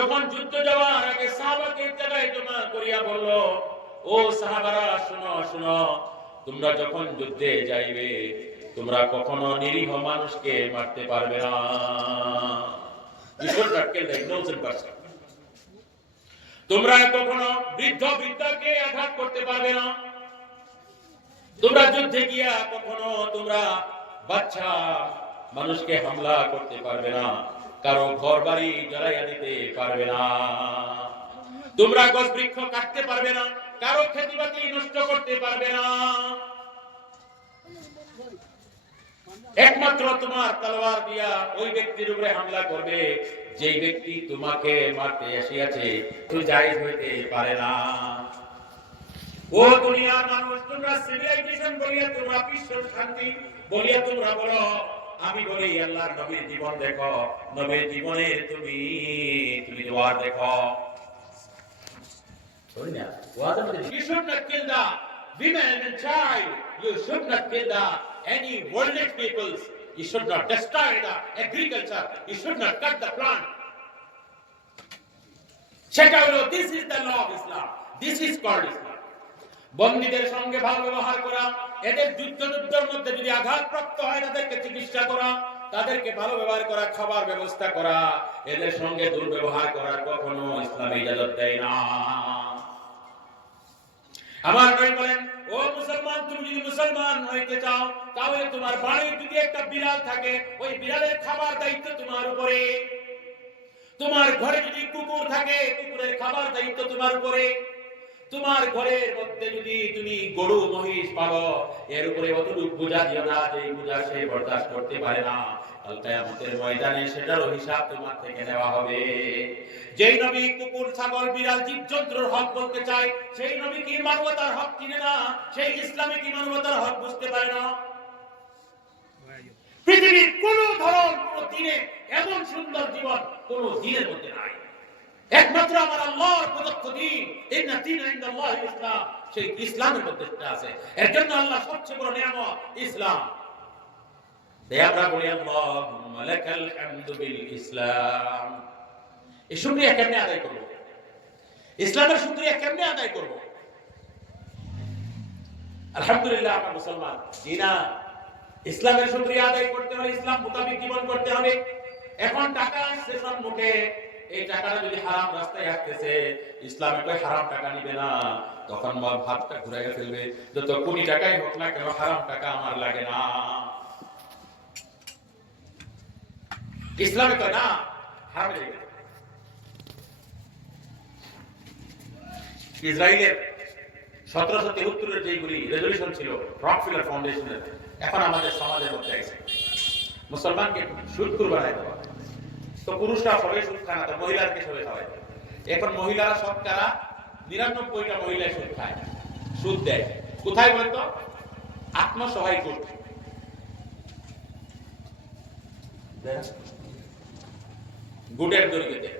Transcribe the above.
যখন যুদ্ধ যাওয়ার আগে সাহাবাকে এক জায়গায় জমা করিয়া বলল, ও সাহাবারা শোনো শোনো, তোমরা যখন যুদ্ধে যাইবে তোমরা কখনো নিরীহ মানুষকে মারতে পারবে না। তোমরা কখনো বৃদ্ধ বৃদ্ধাকে আঘাত করতে পারবে না। তোমরা যুদ্ধে গিয়া কখনো তোমরা বাচ্চা মানুষকে হামলা করতে পারবে না, কারো ঘর বাড়ি জ্বালাইয়া দিতে পারবে না, তোমরা গাছ বৃক্ষ কাটতে পারবে না, কারো খেতিবাতি নষ্ট করতে পারবে না। একমাত্র তোমার তলোয়ার দিয়া ওই ব্যক্তির উপরে হামলা করবে যেই ব্যক্তি তোমাকে মারতে আসিয়াছে, তুই জায়েজ হইতে পারে না। ও দুনিয়ার মানুষ, তোমরা সিভিলাইজেশন বলিয়া, তোমরা বিশ্ব শান্তি বলিয়া তোমরা বলো, আমি বলি আল্লাহর নবীর জীবন দেখো, নবীর জীবনের তুমি ওয়ার দেখো। You should not kill the women and child. You should not kill the any worldly peoples. You should not destroy the agriculture. You should not cut the plant. Check out, this is the law of Islam. This is called Islam. বন্দীদের সঙ্গে ভালো ব্যবহার করা, এদের যুদ্ধের মধ্যে যদি আঘাতপ্রাপ্ত হয় তাদেরকে চিকিৎসা করা, তাদেরকে ভালো ব্যবহার করা, খাবার ব্যবস্থা করা, এদের সঙ্গে দুর্ব্যবহার করার কখনো ইসলাম ইজাজত দেয় না। আমার নবী বলেন, ও মুসলমান, তুমি যদি মুসলমান হইতে চাও তাহলে তোমার বাড়িতে যদি একটা বিড়াল থাকে, ওই বিড়ালের খাবার দায়িত্ব তোমার উপরে। তোমার ঘরে যদি কুকুর থাকে, কুকুরের খাবার দায়িত্ব তোমার উপরে। তোমার ঘরের মধ্যে যদি তুমি গরু মহিষ পালো, এর উপরে অতটুকু বোঝা দিও না যে বোঝা সে বরদাস্ত করতে পারে না। কাল কিয়ামতের ময়দানে সেটারও হিসাব তোমার থেকে নেওয়া হবে। যেই নবী কুকুর ছাগল বিড়াল জীবজন্তুর হক বলতে চায়, সেই নবী কি মানবতার হক চিনে না? সেই ইসলামে কি মানবতার হক বুঝতে পারে না? পৃথিবীর কোন ধর্ম, কোন দিনে এমন সুন্দর জীবন কোন দিনের মধ্যে নাই। একমাত্র আমার আল্লাহর প্রদত্ত দ্বীন, ইন্না দীনা ইনদাল্লাহিল ইসলাম, সেই ইসলামের মধ্যে আছে। এর জন্য আল্লাহ সবচেয়ে বড় নিয়ামত ইসলাম। আমরা বলি আল্লাহুম্মা লাকাল হামদু বিল ইসলাম। এই শুকরিয়া কেমনে আদায় করব? ইসলামের শুকরিয়া কেমনে আদায় করব? আলহামদুলিল্লাহ আমরা মুসলমান। জি না, ইসলামের শুকরিয়া আদায় করতে হলে ইসলাম মোতাবেক জীবন করতে হবে। এখন টাকা আসছে সম্মুখে, এই টাকাটা যদি হারাম রাস্তায় আসতেছে, ইসলামে কই হারাম টাকা নিবে না, তখন ভাবটা ঘুরাইয়া ফেলবে, যত কোটি টাকাই হোক না কেন হারাম টাকা আমার লাগে না। ইসলামে কয় না হারাম লাগে। ইসরায়েলের 1773 যেগুলি রেজলিউশন ছিল রকফেলার ফাউন্ডেশনের, এখন আমাদের সমাজের মধ্যে আছে। মুসলমানকে সুদখোর বানাই দেওয়া, তো পুরুষরা সবাই সুদ খায় না, তো মহিলাদেরকে সবাই খাওয়ায়। এখন মহিলারা শতকরা 99টা মহিলা সুদ খায়, সুদ দেয়। কোথায় বলতো? আত্মসহায়ক গোষ্ঠ। গুটের দরিদ্রতে